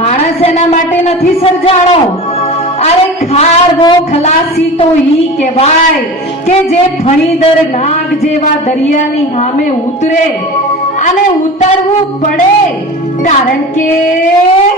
માણસ એના માટે નથી સર્જાણો. અરે ખારવો ખલાસી તો ઈ કહેવાય કે જે ફણીદર નાગ જેવા દરિયાની સામે ઉતરે અને ઉતરવું પડે, કારણ કે